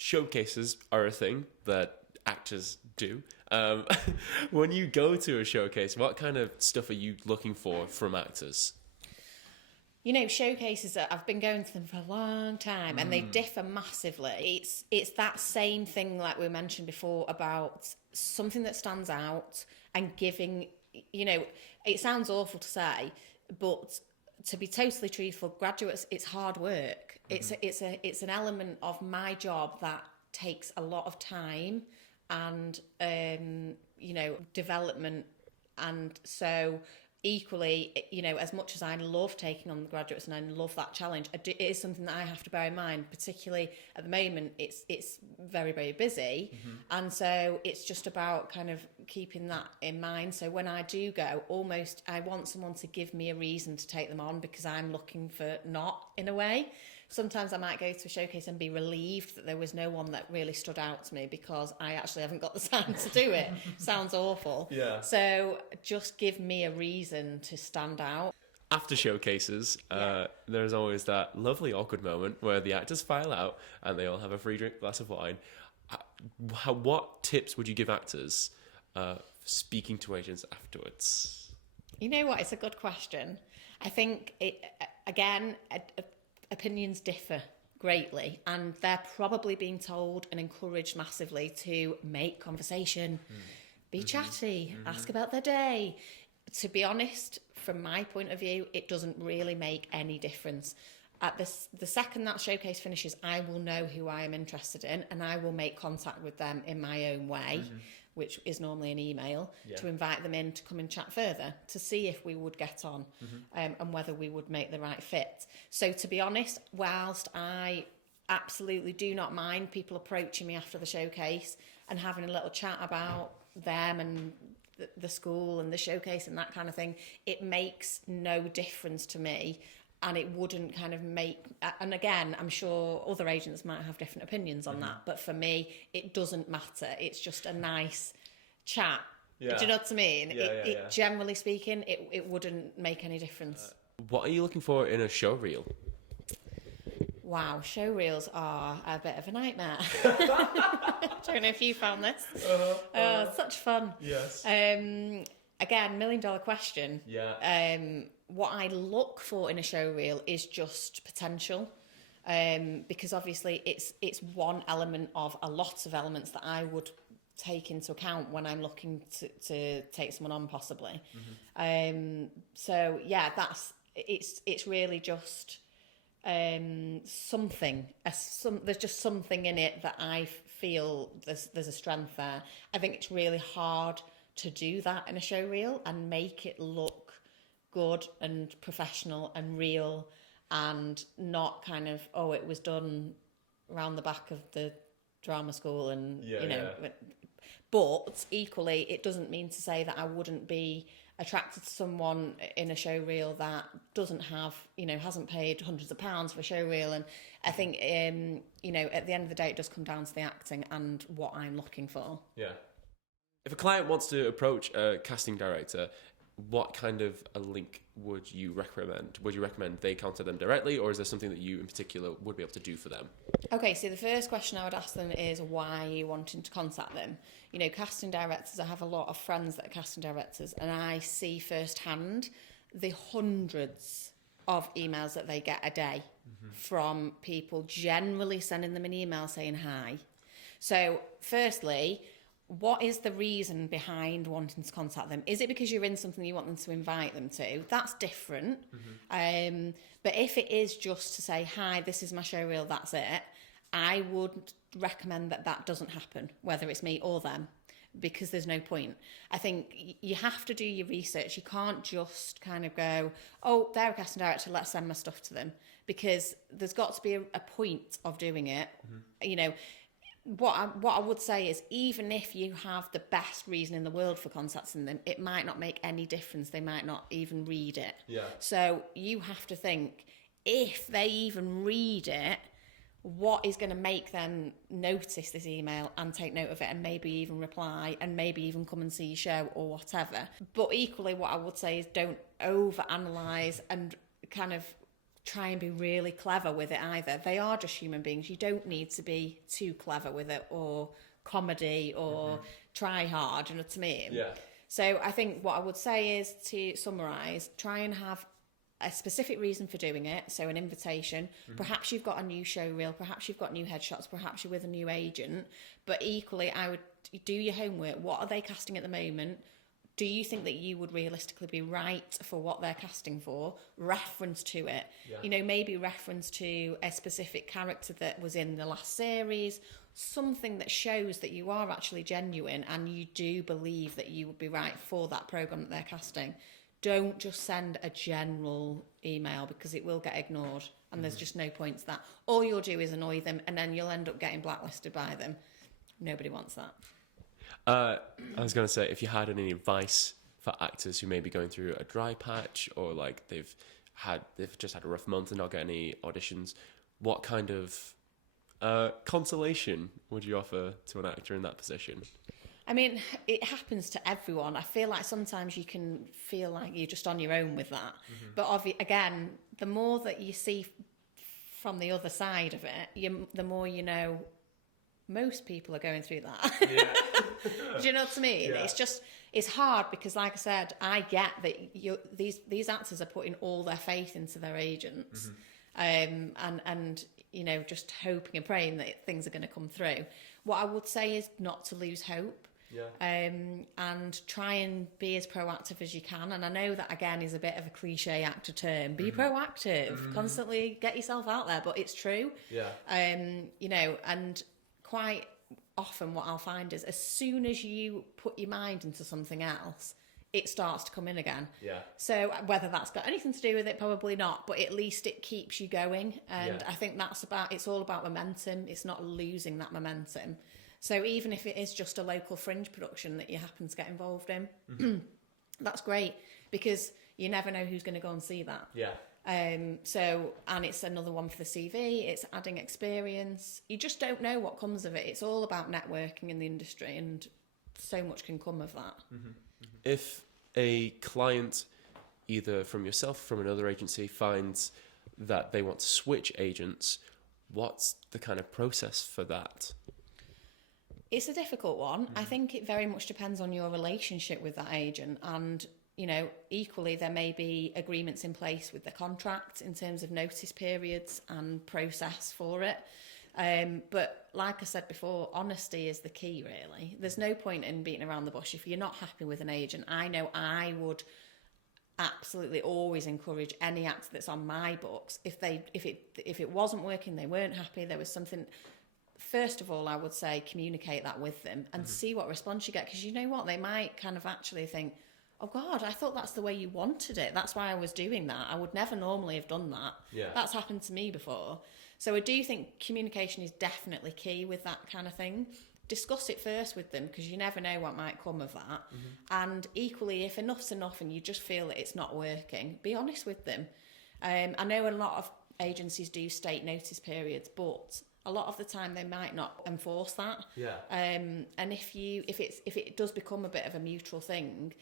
showcases are a thing that actors do. When you go to a showcase, what kind of stuff are you looking for from actors? You know, showcases, I've been going to them for a long time and they differ massively. It's that same thing like we mentioned before about something that stands out and giving, you know, it sounds awful to say, but to be totally truthful, graduates, it's hard work. It's an element of my job that takes a lot of time and, you know, development. And so equally, you know, as much as I love taking on the graduates and I love that challenge, it is something that I have to bear in mind, particularly at the moment. It's very, very busy. And so it's just about kind of keeping that in mind. So when I do go, almost I want someone to give me a reason to take them on because I'm looking for not, in a way. Sometimes I might go to a showcase and be relieved that there was no one that really stood out to me because I actually haven't got the time to do it. Sounds awful. Yeah. So just give me a reason to stand out. After showcases, there's always that lovely awkward moment where the actors file out and they all have a free glass of wine. What tips would you give actors speaking to agents afterwards? You know what? It's a good question. I think, opinions differ greatly and they're probably being told and encouraged massively to make conversation, be chatty, ask about their day. To be honest, from my point of view, it doesn't really make any difference. At the second that showcase finishes, I will know who I am interested in and I will make contact with them in my own way, which is normally an email, to invite them in to come and chat further, to see if we would get on and whether we would make the right fit. So to be honest, whilst I absolutely do not mind people approaching me after the showcase and having a little chat about them and the school and the showcase and that kind of thing, it makes no difference to me. And it wouldn't kind of make, and again, I'm sure other agents might have different opinions on that, but for me, it doesn't matter. It's just a nice chat. Yeah. Do you know what I mean? Yeah. Generally speaking, it wouldn't make any difference. What are you looking for in a showreel? Wow, show reels are a bit of a nightmare. Don't know if you found this. Such fun. Yes. Again, $1 million question. Yeah. What I look for in a show reel is just potential, because obviously it's one element of a lot of elements that I would take into account when I'm looking to take someone on, possibly. So yeah, it's really just something. There's just something in it that I feel there's a strength there. I think it's really hard to do that in a show reel and make it look good and professional and real and not kind of, oh, it was done around the back of the drama school and you know. But equally, it doesn't mean to say that I wouldn't be attracted to someone in a show reel that doesn't have, you know, hasn't paid hundreds of pounds for a show reel. And I think, you know, at the end of the day, it does come down to the acting and what I'm looking for. Yeah. If a client wants to approach a casting director, what kind of a link would you recommend? Would you recommend they contact them directly, or is there something that you in particular would be able to do for them? Okay, so the first question I would ask them is, why are you wanting to contact them? You know, casting directors, I have a lot of friends that are casting directors, and I see firsthand the hundreds of emails that they get a day from people generally sending them an email saying hi. So firstly, what is the reason behind wanting to contact them? Is it because you're in something you want them to invite them to? That's different. But if it is just to say, hi, this is my show reel, that's it, I would recommend that doesn't happen, whether it's me or them, because there's no point. I think you have to do your research. You can't just kind of go, oh, they're a casting director, let's send my stuff to them, because there's got to be a point of doing it. You know, what I would say is, even if you have the best reason in the world for contacting them, it might not make any difference. They might not even read it. Yeah. So you have to think, if they even read it, what is going to make them notice this email and take note of it and maybe even reply and maybe even come and see your show or whatever. But equally, what I would say is, don't overanalyze and kind of try and be really clever with it either. They are just human beings. You don't need to be too clever with it or comedy or try hard, you know what I mean? Yeah. So I think what I would say is, to summarise, try and have a specific reason for doing it. So an invitation, perhaps you've got a new show reel, perhaps you've got new headshots, perhaps you're with a new agent. But equally, I would do your homework. What are they casting at the moment? Do you think that you would realistically be right for what they're casting for? Reference to it. Yeah. You know, maybe reference to a specific character that was in the last series, something that shows that you are actually genuine and you do believe that you would be right for that programme that they're casting. Don't just send a general email, because it will get ignored and there's just no point to that. All you'll do is annoy them and then you'll end up getting blacklisted by them. Nobody wants that. I was going to say, if you had any advice for actors who may be going through a dry patch, or like they've just had a rough month and not got any auditions, what kind of consolation would you offer to an actor in that position? I mean, it happens to everyone. I feel like sometimes you can feel like you're just on your own with that. But again, the more that you see from the other side of it, the more you know most people are going through that. Yeah. Do you know what I mean? Yeah. It's hard because, like I said, I get that these actors are putting all their faith into their agents, and you know, just hoping and praying that things are going to come through. What I would say is not to lose hope. Yeah. And try and be as proactive as you can. And I know that, again, is a bit of a cliche actor term. Be proactive, constantly get yourself out there, but it's true. Yeah. You know, and quite often what I'll find is, as soon as you put your mind into something else, it starts to come in again. Yeah. So whether that's got anything to do with it, probably not, but at least it keeps you going. And I think it's all about momentum. It's not losing that momentum. So even if it is just a local fringe production that you happen to get involved in, that's great, because you never know who's going to go and see that. Yeah. And it's another one for the CV. It's adding experience. You just don't know what comes of it. It's all about networking in the industry, and so much can come of that. If a client, either from yourself, from another agency, finds that they want to switch agents, what's the kind of process for that? It's a difficult one. I think it very much depends on your relationship with that agent, and you know, equally there may be agreements in place with the contract in terms of notice periods and process for it. But like I said before, honesty is the key, really. There's no point in beating around the bush. If you're not happy with an agent, I know I would absolutely always encourage any actor that's on my books, if it wasn't working, they weren't happy, there was something, first of all, I would say communicate that with them and see what response you get, because you know what, they might kind of actually think, oh God, I thought that's the way you wanted it. That's why I was doing that. I would never normally have done that. Yeah. That's happened to me before. So I do think communication is definitely key with that kind of thing. Discuss it first with them, because you never know what might come of that. And equally, if enough's enough and you just feel that it's not working, be honest with them. I know a lot of agencies do state notice periods, but a lot of the time they might not enforce that. Yeah. And if it does become a bit of a mutual thing,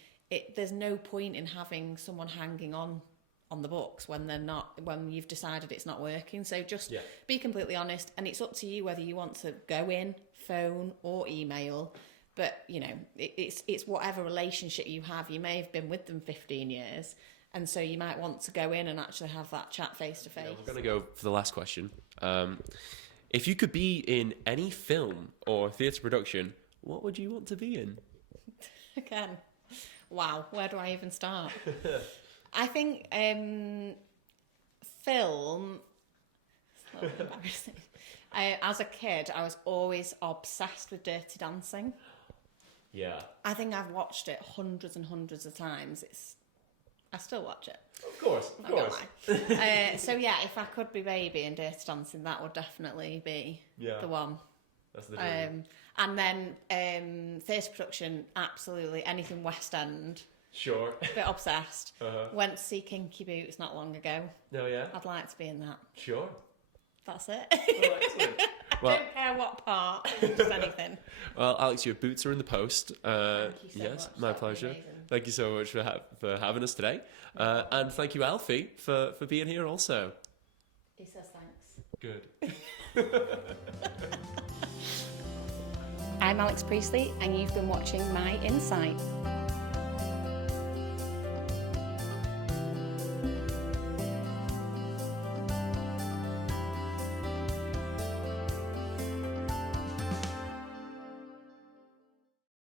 there's no point in having someone hanging on the books when you've decided it's not working. So just be completely honest, and it's up to you whether you want to go in, phone or email. But you know, it's whatever relationship you have. You may have been with them 15 years, and so you might want to go in and actually have that chat face to face. We're going to go for the last question. If you could be in any film or theatre production, what would you want to be in? Again, wow, where do I even start? I think film, it's a little embarrassing. As a kid, I was always obsessed with Dirty Dancing. Yeah. I think I've watched it hundreds and hundreds of times. I still watch it. Of course. So yeah, if I could be Baby in Dirty Dancing, that would definitely be the one. That's the dream. And then theatre production, absolutely anything West End. Sure. A bit obsessed. Went to see Kinky Boots not long ago. Oh yeah. I'd like to be in that. Sure. That's it. Oh, excellent. I don't care what part, just anything. Well, Alex, your boots are in the post. Thank you so yes, much. my That'd be pleasure. amazing. Thank you so much for having us today, and thank you, Alfie, for being here also. He says thanks. Good. I'm Alex Priestley, and you've been watching My Insight.